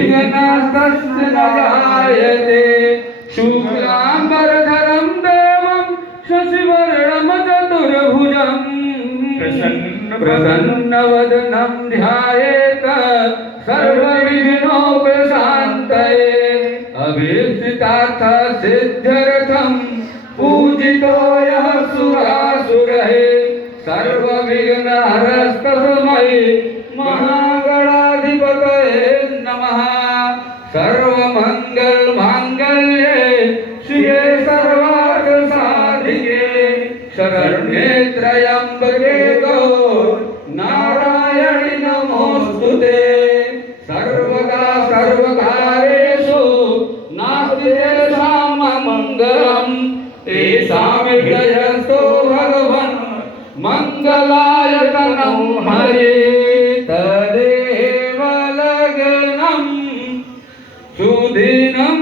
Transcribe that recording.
विघ्नस्तस्य न जायते शुक्लाम्बरधरं देवं शशिवर्णं चतुर्भुजं प्रसन्नवदनं ध्यायेत सर्वविघ्नोपशान्तये अभीष्टार्थसिद्ध्यर्थं पूजितो यः सुरासुरः सर्वविघ्नहरस्तस्मै महागणाधिपतये नमः। सर्वमङ्गलमाङ्गल्ये शिवे सर्वार्थसाधिके शरण्ये त्र्यम्बके गौरी नारायणि नमोऽस्तुते। सर्वदा सर्वकार्येषु नास्ति तेषां मङ्गलम् तेषामित्ययस्तो भगवन् मङ्गलायतनं हरे तदेव लग्नं सुदिनं